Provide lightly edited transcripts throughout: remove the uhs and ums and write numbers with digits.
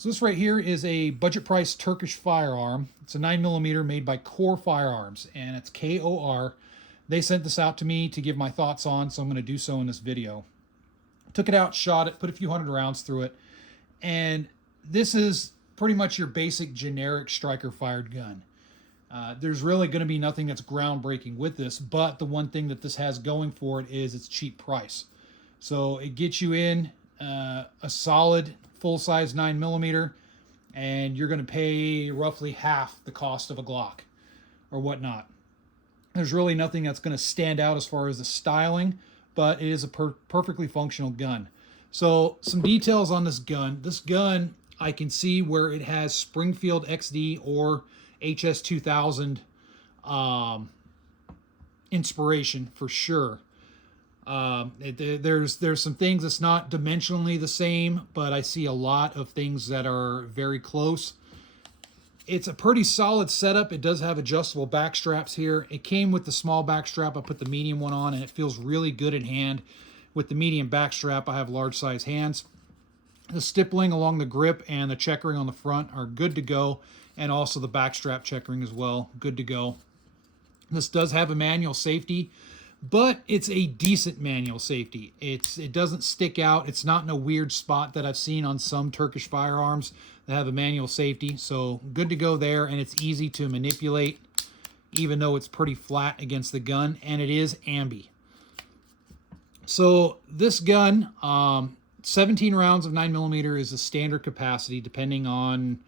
So this right here is a budget price Turkish firearm. It's a 9mm made by KOR Firearms, and it's KOR. They sent this out to me to give my thoughts on, so I'm going to do so in this video. Took it out, shot it, put a few hundred rounds through it, and this is pretty much your basic generic striker fired gun. There's really going to be nothing that's groundbreaking with this, but the one thing that this has going for it is its cheap price. So it gets you in a solid full-size 9mm, and you're going to pay roughly half the cost of a Glock or whatnot. There's really nothing that's going to stand out as far as the styling, but it is a perfectly functional gun. So some details on this gun. This gun, I can see where it has Springfield XD or HS2000 inspiration for sure. There's some things that's not dimensionally the same, but I see a lot of things that are very close. It's a pretty solid setup. It does have adjustable back straps here. It came with the small back strap. I put the medium one on, and it feels really good in hand. With the medium back strap, I have large size hands. The stippling along the grip and the checkering on the front are good to go, and also the back strap checkering as well, good to go. This does have a manual safety, but it's a decent manual safety. It doesn't stick out. It's not in a weird spot that I've seen on some Turkish firearms that have a manual safety. So good to go there, and it's easy to manipulate, even though it's pretty flat against the gun, and it is ambi. So this gun, 17 rounds of 9mm is the standard capacity, depending on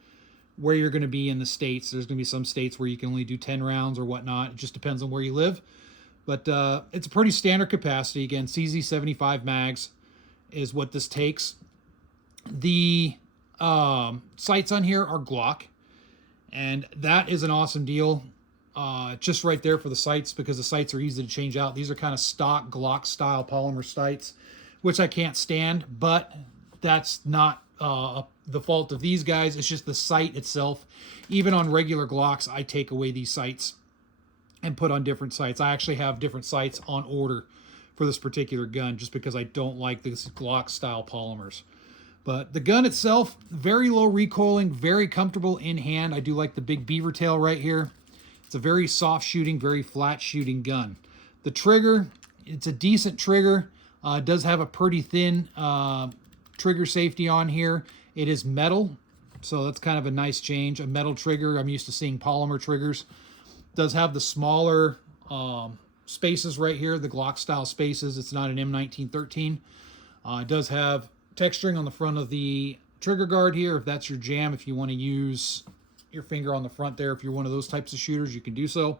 where you're going to be in the states. There's going to be some states where you can only do 10 rounds or whatnot. It just depends on where you live. But it's a pretty standard capacity. Again, CZ75 mags is what this takes. The sights on here are Glock, and that is an awesome deal. Just right there for the sights, because the sights are easy to change out. These are kind of stock Glock style polymer sights, which I can't stand, but that's not the fault of these guys. It's just the sight itself. Even on regular Glocks, I take away these sights and put on different sights. I actually have different sights on order for this particular gun, just because I don't like this Glock style polymers. But the gun itself, very low recoiling, very comfortable in hand. I do like the big beaver tail right here. It's a very soft shooting, very flat shooting gun. The trigger, it's a decent trigger. It does have a pretty thin trigger safety on here. It is metal, so that's kind of a nice change. A metal trigger, I'm used to seeing polymer triggers. Does have the smaller spaces right here, the Glock style spaces. It's not an M1913. It does have texturing on the front of the trigger guard here, if that's your jam. If you want to use your finger on the front there, if you're one of those types of shooters, you can do so.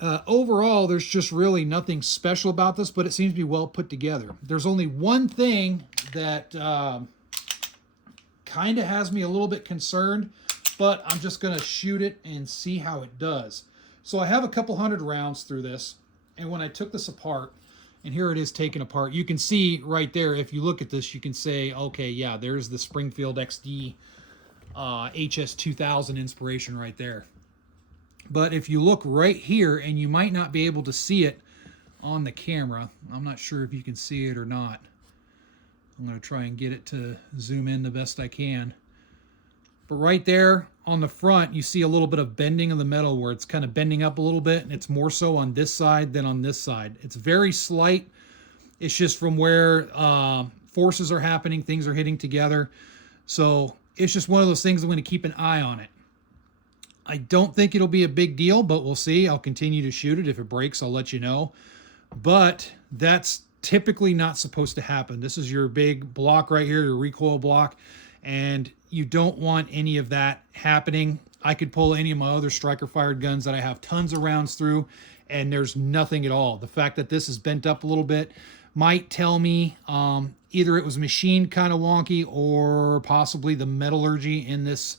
Overall, there's just really nothing special about this, but it seems to be well put together. There's only one thing that kind of has me a little bit concerned, but I'm just going to shoot it and see how it does. So I have a couple hundred rounds through this, and when I took this apart, and here it is taken apart, you can see right there, if you look at this, you can say, okay, yeah, there's the Springfield XD HS2000 inspiration right there. But if you look right here, and you might not be able to see it on the camera, I'm not sure if you can see it or not. I'm going to try and get it to zoom in the best I can. But right there on the front, you see a little bit of bending of the metal where it's kind of bending up a little bit, and it's more so on this side than on this side. It's very slight. It's just from where forces are happening, things are hitting together. So it's just one of those things I'm going to keep an eye on it. I don't think it'll be a big deal, but we'll see. I'll continue to shoot it. If it breaks, I'll let you know. But that's typically not supposed to happen. This is your big block right here, your recoil block, and you don't want any of that happening. I could pull any of my other striker fired guns that I have tons of rounds through, and there's nothing at all. The fact that this is bent up a little bit might tell me either it was machined kind of wonky, or possibly the metallurgy in this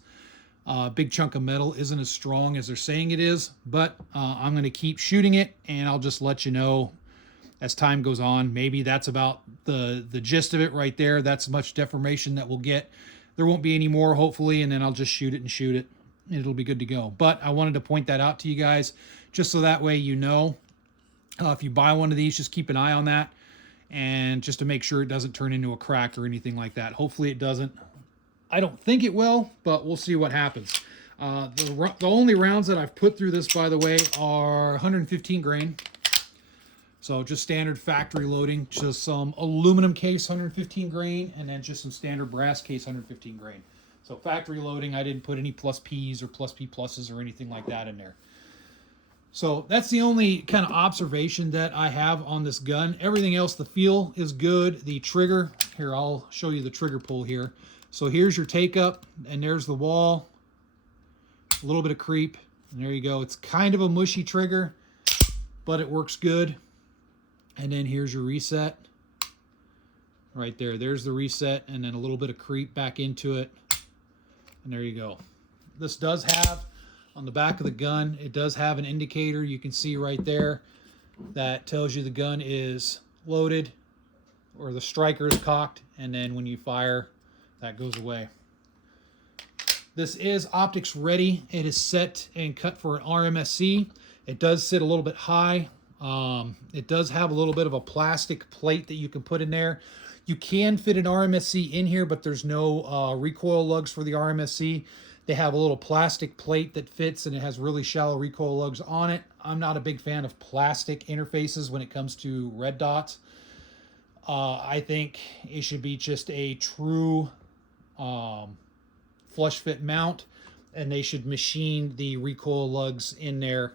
big chunk of metal isn't as strong as they're saying it is. But I'm going to keep shooting it, and I'll just let you know as time goes on. Maybe that's about the gist of it right there. That's much deformation that we'll get. There won't be any more, hopefully, and then I'll just shoot it, and it'll be good to go. But I wanted to point that out to you guys, just so that way you know. If you buy one of these, just keep an eye on that, and just to make sure it doesn't turn into a crack or anything like that. Hopefully it doesn't. I don't think it will, but we'll see what happens. The only rounds that I've put through this, by the way, are 115 grain. So just standard factory loading, just some aluminum case 115 grain, and then just some standard brass case 115 grain. So factory loading, I didn't put any plus P's or plus P pluses or anything like that in there. So that's the only kind of observation that I have on this gun. Everything else, the feel is good. The trigger, here, I'll show you the trigger pull here. So here's your take up, and there's the wall. A little bit of creep, and there you go. It's kind of a mushy trigger, but it works good. And then here's your reset. Right there, there's the reset, and then a little bit of creep back into it. And there you go. This does have, on the back of the gun, it does have an indicator. You can see right there that tells you the gun is loaded or the striker is cocked, and then when you fire, that goes away. This is optics ready. It is set and cut for an RMSC. It does sit a little bit high. It does have a little bit of a plastic plate that you can put in there. You can fit an RMSC in here, but there's no recoil lugs for the RMSC. They have a little plastic plate that fits, and it has really shallow recoil lugs on it. I'm not a big fan of plastic interfaces when it comes to red dots. I think it should be just a true flush fit mount, and they should machine the recoil lugs in there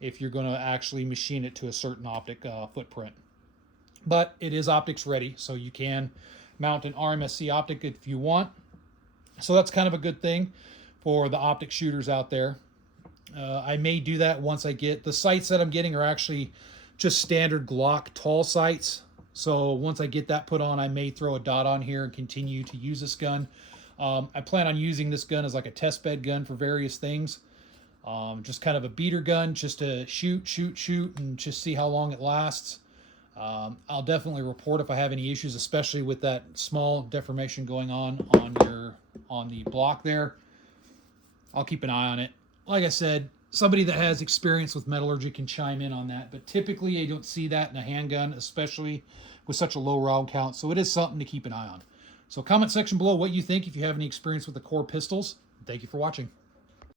if you're going to actually machine it to a certain optic footprint. But it is optics ready, so you can mount an RMSC optic if you want. So that's kind of a good thing for the optic shooters out there. I may do that once I get the sights that I'm getting are actually just standard Glock tall sights. So once I get that put on, I may throw a dot on here and continue to use this gun. I plan on using this gun as like a test bed gun for various things. Just kind of a beater gun, just to shoot, and just see how long it lasts. I'll definitely report if I have any issues, especially with that small deformation going on the block there. I'll keep an eye on it. Like I said, somebody that has experience with metallurgy can chime in on that, but typically I don't see that in a handgun, especially with such a low round count. So it is something to keep an eye on. So comment section below what you think if you have any experience with the KOR pistols. Thank you for watching.